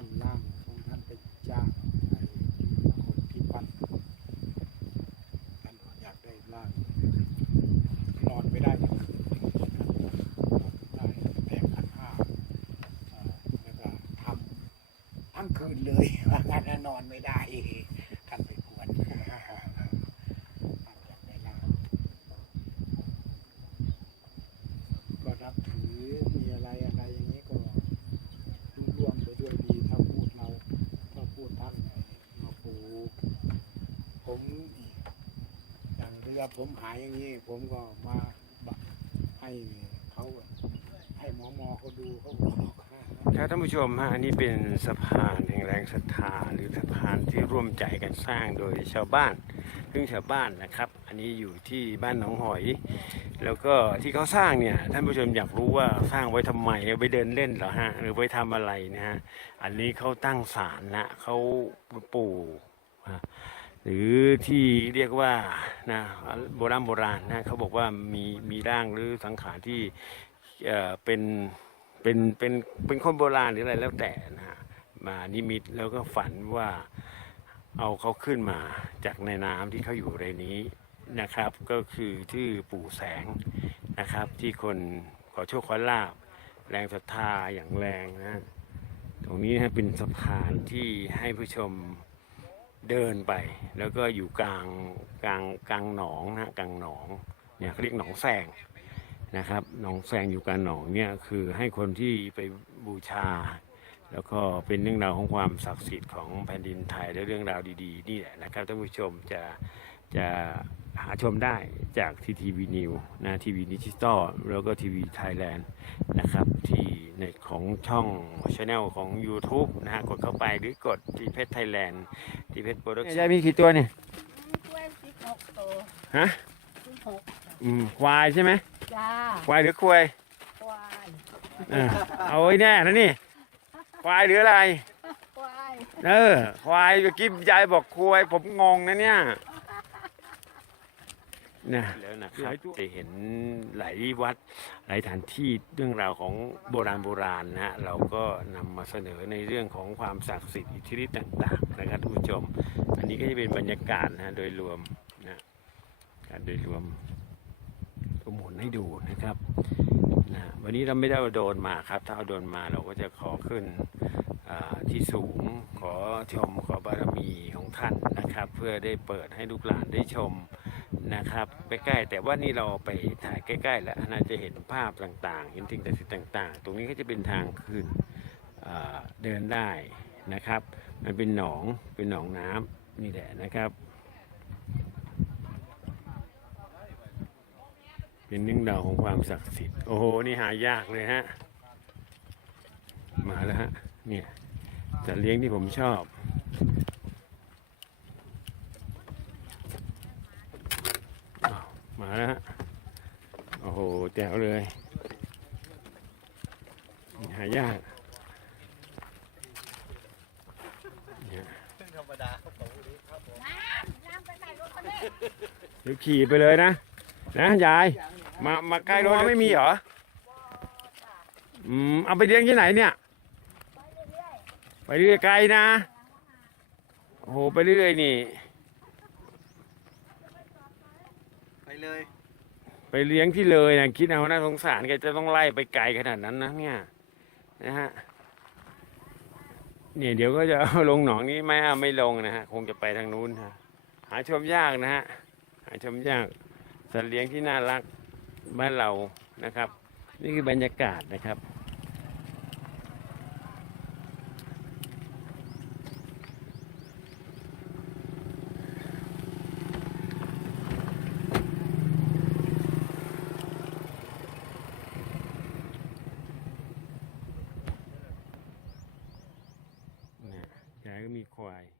านล่างของท่านไปจ้างไอ้คนที่ปั้นท่านอยากได้ล่างนอนไม่ได้ทั้งคืนอนไม่ได้แต่ขันห้าเอ่อแล้วก็ทำทั้งคืนเลยว่างั้นนอนไม่ได้ท่านไปกวนท่านอยากได้ล่าง ก็นับถือมีอะไรอะไรอย่างนี้ก็รุ่ร่วงไปด้วยดีถ้าพูดเราถ้าพูดท่านมาปูผมอย่างเว ลาผมหายอย่างนี้ ผมก็มาให้เขาให้หมอหมอเขาดูเขาบอกครับท่านผู้ชมฮะอันนี้เป็นสะพานแห่งแรงศรัทธาหรือสะพานที่ร่วมใจกันสร้างโดยชาวบ้านซึ่งชาวบ้านนะครับ อันนี้อยู่ที่บ้านหนองหอย แล้วก็ที่เขาสร้างเนี่ยท่านผู้ชมอยากรู้ว่าสร้างไว้ทำไมไว้เดินเล่นเหรอฮะหรือไว้ทำอะไรนะฮะอันนี้เขาตั้งศาลนะเขาปู่ หรือที่เรียกว่านะโบราณโบราณนะเขาบอกว่ามีมีร่างหรือสังขารที่เอ่อเป็นเป็นเป็นเป็นคนโบราณหรืออะไรแล้วแต่นะฮะมานิมิตแล้วก็ฝันว่าเอาเขาขึ้นมาจากในน้ำที่เขาอยู่ในนี้นะครับ ก็คือชื่อปู่แสงนะครับ ที่คนขอโชคขอลาบ แรงศรัทธาอย่างแรงนะตรงนี้นะเป็นสะพานที่ให้ผู้ชม เดินไป แล้วก็อยู่กลางกลางกลางหนองนะกลางหนองเนี่ยเขาเรียกหนองแสงนะครับหนองแซงอยู่กลางหนองเนี่ยคือให้คนที่ไปบูชา แล้วก็เป็นเรื่องราวของความศักดิ์สิทธิ์ของแผ่นดินไทยและเรื่องราวดีๆนี่แหละนะครับท่านผู้ชมจะจะ หาชมได้จากทีทีวีนิวนะทีวีดิจิตอลแล้วก็ทีวีไทยแลนด์นะครับ ที่ในของช่องช anel ของ YouTube นะฮะกดเข้าไปหรือกดที่เพชรไทยแลนด์ที่เพชรโปรดักชั่นยายมีกี่ตัวเนี่ยกล้วยสิบหกตัวฮะสิบหกอืมควายใช่ไหมจ้าควายหรือควายควายเออเอาไว้แน่นะนี่ ควายหรืออะไรควายเออควายเมื่อกี้ยายบอกควายผมงงนะเนี่ย นะแล้วนะครับจะเห็นหลายวัดหลายสถานที่เรื่องราวของโบราณโบราณนะฮะเราก็นำมาเสนอในเรื่องของความศักดิ์สิทธิ์อิทธิฤทธิ์ต่างๆนะครับท่านผู้ชม อันนี้ก็จะเป็นบรรยากาศนะฮะโดยรวมนะการโดยรวมก็หมุนให้ดูนะครับนะวันนี้เราไม่ได้เอาโดรนมาครับ ถ้าเอาโดรนมาเราก็จะขอขึ้นอ่าที่สูงขอชมขอบารมีของท่านนะครับ เพื่อได้เปิดให้ลูกหลานได้ชม นะครับใกล้ๆแต่ว่านี่เราไปถ่ายใกล้ๆ แล้วน่าจะเห็นภาพต่างๆ เห็นสิ่งศักต่างๆ ตรงนี้ก็จะเป็นทางขึ้นเดินได้นะครับ มันเป็นหนองเป็นหนองน้ำนี่แหละนะครับ เป็นเรื่องราวของความศักดิ์สิทธิ์โอ้โหนี่หายากเลยฮะมาแล้วฮะเนี่ยจะเลี้ยงที่ผมชอบอ้าว มาแล้วฮะโอ้โหแจ๋วเลยนี่หายากเนี่ยธรรมดาครับผมวันนี้ครับผมน้ำน้ำไปใส่รถเขาเลยเดี๋ยวขี่ไปเลยนะนะยายมามาใกล้รถไม่มีเหรออืมเอาไปเลี้ยงที่ไหนเนี่ย ไปเรื่อยไกลนะโอ้โหไปเรื่อยนี่ ไป เลยไปเลี้ยงที่เลยนะคิดเอาน่าสงสารแกจะต้องไล่ไปไกลขนาดนั้นนะเนี่ยนะฮะเนี่ยเดี๋ยวก็จะลงหนองนี้ไม่เอาไม่ลงนะฮะคงจะไปทางนู้นฮะหาชมยากนะฮะหาชมยากสัตว์เลี้ยงที่น่ารักบ้านเรานะครับ นี่คือบรรยากาศนะครับ เนี่